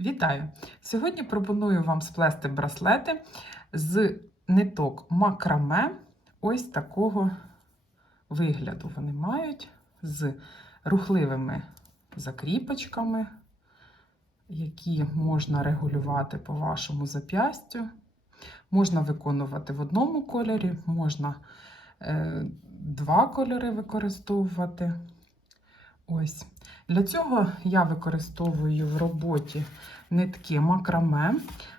Вітаю! Сьогодні пропоную вам сплести браслети з ниток макраме. Ось такого вигляду вони мають з рухливими закріпочками, які можна регулювати по вашому зап'ястю. Можна виконувати в одному кольорі, можна е, два кольори використовувати. Ось. Для цього я використовую в роботі нитки макраме,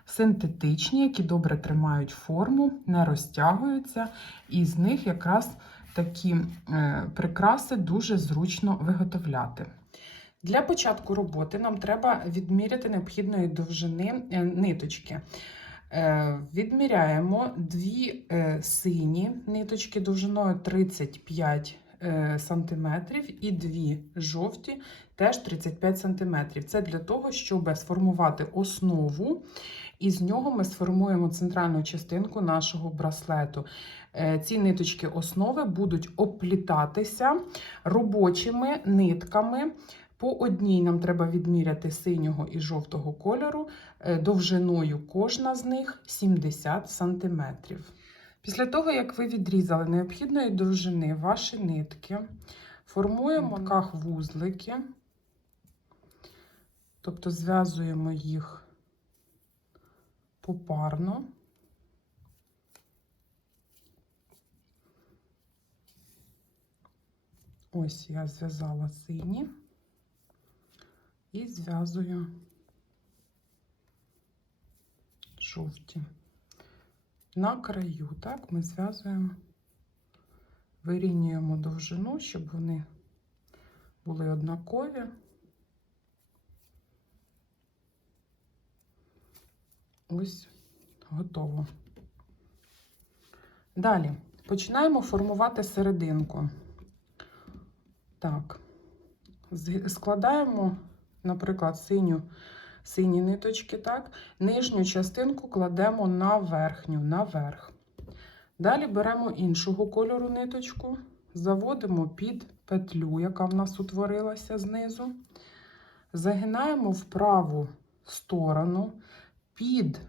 синтетичні, які добре тримають форму, не розтягуються, і з них якраз такі е, прикраси дуже зручно виготовляти. Для початку роботи нам треба відміряти необхідної довжини е, ниточки. Е, Відміряємо дві сині ниточки довжиною 35 е, сантиметрів і дві жовті теж 35 сантиметрів. Це для того, щоб сформувати основу, і з нього ми сформуємо центральну частинку нашого браслету. Е, Ці ниточки основи будуть оплітатися робочими нитками. По одній нам треба відміряти синього і жовтого кольору, е, довжиною кожна з них 70 см. Після того, як ви відрізали необхідної довжини ваші нитки, формуємо в руках вузлики, тобто зв'язуємо їх попарно. Ось я зв'язала сині і зв'язую жовті. На краю, так, ми зв'язуємо, вирівнюємо довжину, щоб вони були однакові. Ось готово. Далі починаємо формувати серединку. Так, складаємо, наприклад, синю, сині ниточки, так, нижню частинку кладемо на верхню, наверх. Далі беремо іншого кольору ниточку, заводимо під петлю, яка в нас утворилася знизу, загинаємо в праву сторону під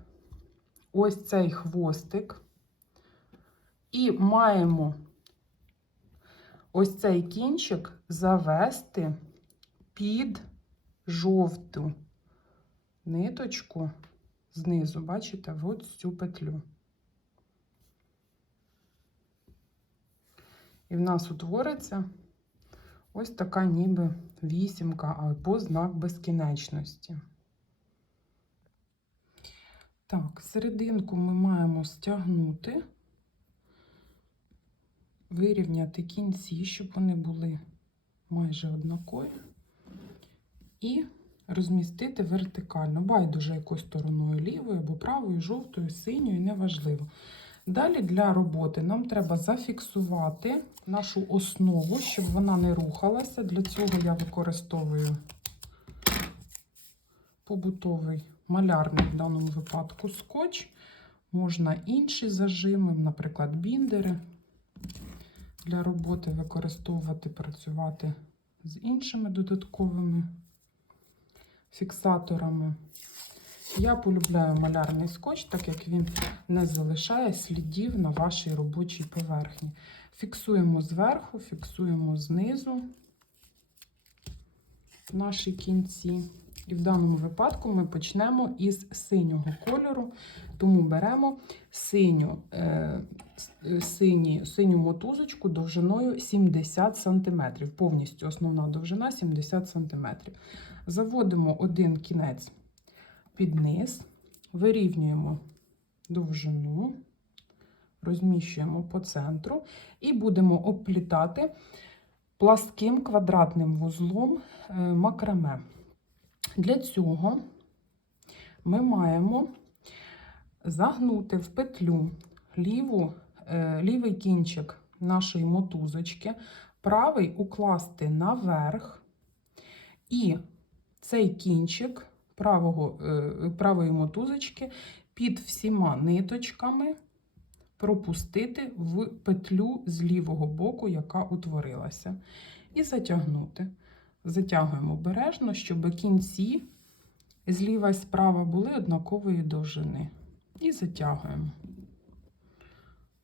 ось цей хвостик, і маємо ось цей кінчик завести під жовту ниточку знизу, бачите, в цю петлю. І в нас утвориться ось така ніби вісімка або знак безкінечності. Так, серединку ми маємо стягнути, вирівняти кінці, щоб вони були майже однакові, і розмістити вертикально, байдуже якою стороною лівою або правою, жовтою, синьою, неважливо. Далі для роботи нам треба зафіксувати нашу основу, щоб вона не рухалася. Для цього я використовую побутовий малярний в даному випадку скотч. Можна інші зажими, наприклад, біндери. Для роботи використовувати, працювати з іншими додатковими фіксаторами. Я полюбляю малярний скотч, так як він не залишає слідів на вашій робочій поверхні. Фіксуємо зверху, фіксуємо знизу наші кінці. І в даному випадку ми почнемо із синього кольору, тому беремо синю, е, сині, синю мотузочку довжиною 70 см. Повністю основна довжина 70 см. Заводимо один кінець під низ, вирівнюємо довжину, розміщуємо по центру і будемо оплітати пласким квадратним вузлом е, макраме. Для цього ми маємо загнути в петлю ліву, е, лівий кінчик нашої мотузочки, правий укласти наверх, і цей кінчик правого, е, правої мотузочки під всіма ниточками пропустити в петлю з лівого боку, яка утворилася, і затягнути. Затягуємо обережно, щоб кінці зліва і справа були однакової довжини. І затягуємо.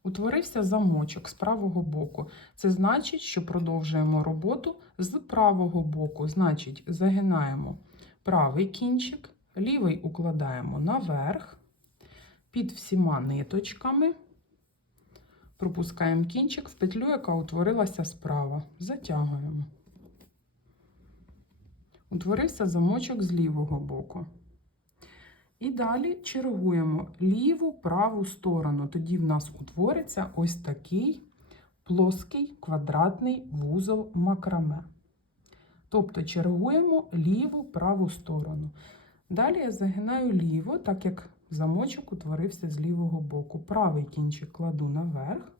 Утворився замочок з правого боку. Це значить, що продовжуємо роботу з правого боку. Значить, загинаємо правий кінчик, лівий укладаємо наверх, під всіма ниточками. Пропускаємо кінчик в петлю, яка утворилася справа. Затягуємо. Утворився замочок з лівого боку. І далі чергуємо ліву праву сторону. Тоді в нас утвориться ось такий плоский квадратний вузол макраме. Тобто чергуємо ліву праву сторону. Далі я загинаю ліво, так як замочок утворився з лівого боку. Правий кінчик кладу наверх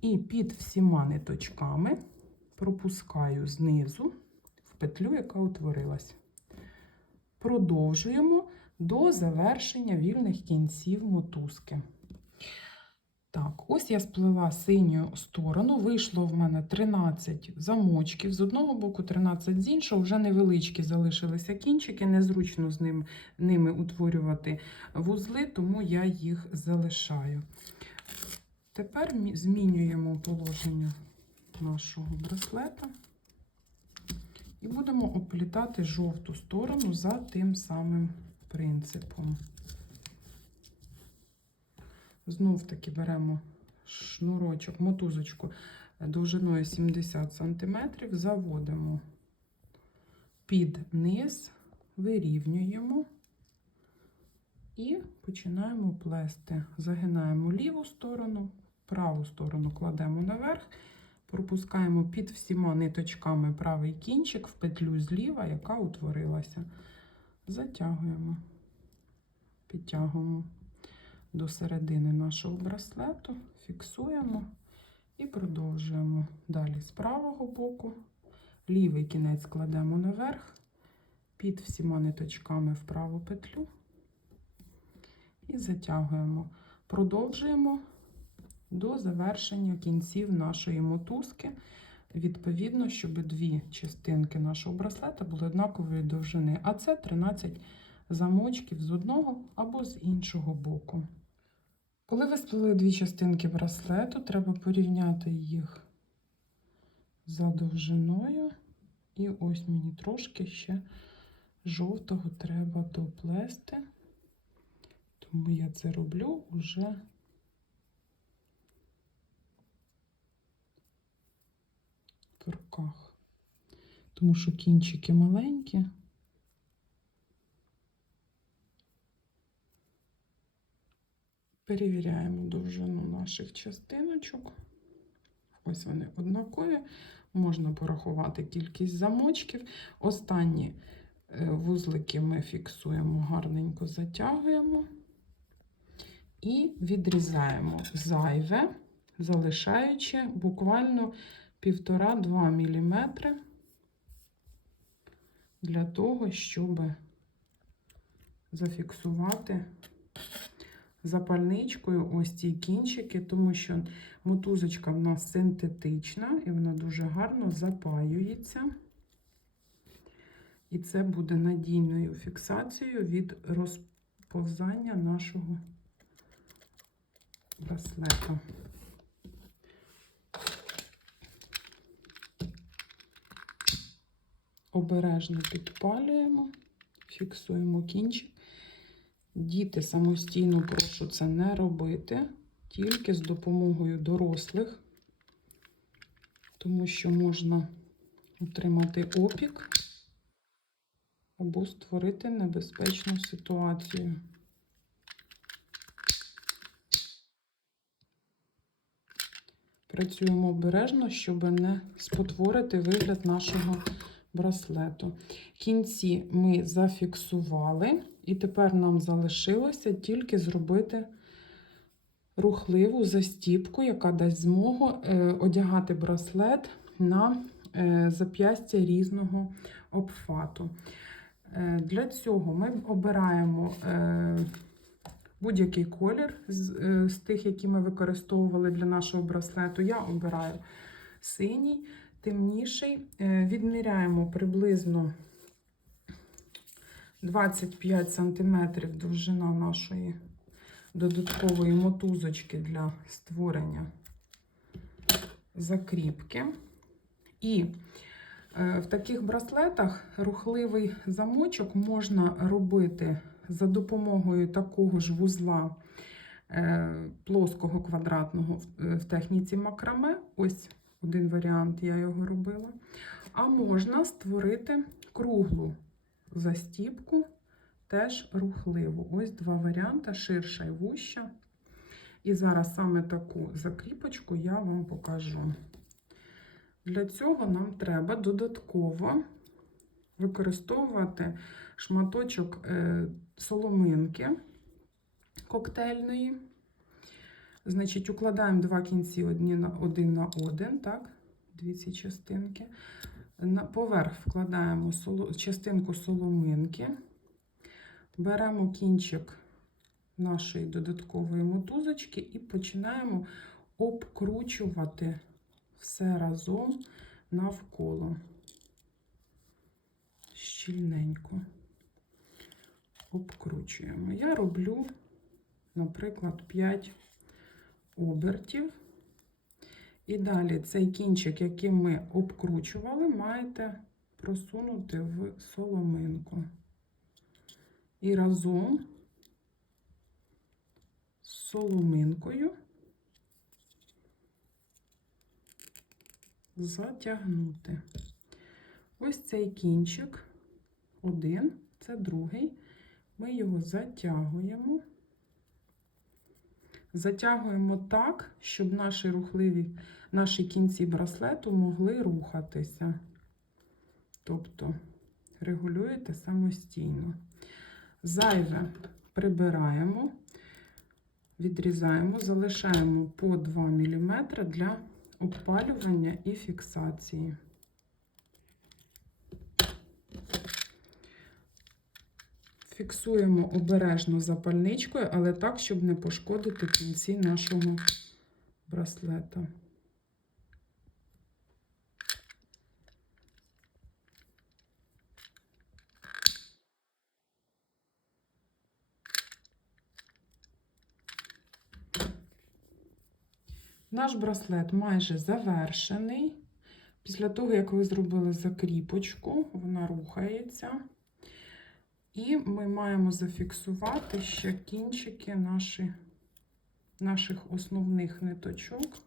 і під всіма ниточками пропускаю знизу в петлю, яка утворилась. Продовжуємо до завершення вільних кінців мотузки. Так, ось я сплела синю сторону. Вийшло в мене 13 замочків. З одного боку, 13 з іншого, вже невеличкі залишилися кінчики, незручно з ним, ними утворювати вузли, тому я їх залишаю. Тепер змінюємо положення нашого браслета і будемо оплітати жовту сторону за тим самим принципом. Знов таки беремо шнурочок, мотузочку довжиною 70 см, заводимо під низ, вирівнюємо і починаємо плести. Загинаємо ліву сторону, праву сторону кладемо наверх, пропускаємо під всіма ниточками правий кінчик в петлю зліва, яка утворилася. Затягуємо, підтягуємо до середини нашого браслету, фіксуємо і продовжуємо. Далі з правого боку, лівий кінець кладемо наверх, під всіма ниточками в праву петлю і затягуємо. Продовжуємо до завершення кінців нашої мотузки. Відповідно, щоб дві частинки нашого браслета були однакової довжини, а це 13 замочків з одного або з іншого боку. Коли ви сплели дві частинки браслету, треба порівняти їх за довжиною. І ось мені трошки ще жовтого треба доплести, тому я це роблю уже в руках, тому що кінчики маленькі. Перевіряємо довжину наших частиночок. Ось вони однакові. Можна порахувати кількість замочків. Останні е, вузлики ми фіксуємо, гарненько затягуємо і відрізаємо зайве, залишаючи буквально 1,5-2 мм для того, щоб зафіксувати запальничкою ось ці кінчики, тому що мотузочка в нас синтетична і вона дуже гарно запаюється. І це буде надійною фіксацією від розповзання нашого браслета. Обережно підпалюємо, фіксуємо кінчик. Діти самостійно прошу це не робити, тільки з допомогою дорослих, тому що можна отримати опік або створити небезпечну ситуацію. Працюємо обережно, щоб не спотворити вигляд нашого браслету. Кінці ми зафіксували, і тепер нам залишилося тільки зробити рухливу застіпку, яка дасть змогу е, одягати браслет на е, зап'ястя різного обфату. Е, Для цього ми обираємо будь-який колір з тих, які ми використовували для нашого браслету. Я обираю синій темніший. Е, Відміряємо приблизно 25 см довжина нашої додаткової мотузочки для створення закріпки. І е, в таких браслетах рухливий замочок можна робити за допомогою такого ж вузла е, плоского квадратного в- техніці макраме. Ось один варіант, я його робила. А можна створити круглу застіпку, теж рухливу. Ось два варіанти: ширша і вуща. І зараз саме таку закріпочку я вам покажу. Для цього нам треба додатково використовувати шматочок е, соломинки коктейльної. Значить, укладаємо два кінці одні на, один на один, так, дві ці частинки. На поверх вкладаємо соло, частинку соломинки, беремо кінчик нашої додаткової мотузочки і починаємо обкручувати все разом навколо. Щільненько обкручуємо. Я роблю, наприклад, 5 обертів. І далі цей кінчик, який ми обкручували, маєте просунути в соломинку. І разом з соломинкою затягнути. Ось цей кінчик, один, це другий. Ми його затягуємо. Затягуємо так, щоб наші рухливі, наші кінці браслету могли рухатися.Тобто регулюєте самостійно. Зайве прибираємо, відрізаємо, залишаємо по 2 мм для обпалювання і фіксації. Фіксуємо обережно запальничкою, але так, щоб не пошкодити кінці нашого браслета. Наш браслет майже завершений. Після того, як ви зробили закріпочку, вона рухається. І ми маємо зафіксувати ще кінчики наші, наших основних ниточок.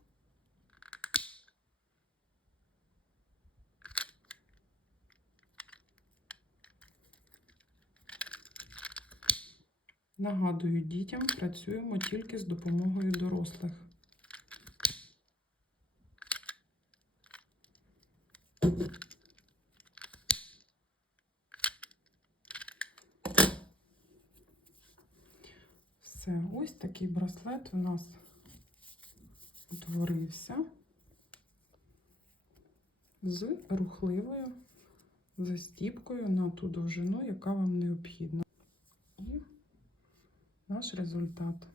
Нагадую, дітям працюємо тільки з допомогою дорослих. Все, ось такий браслет у нас утворився з рухливою застіпкою на ту довжину, яка вам необхідна. І наш результат.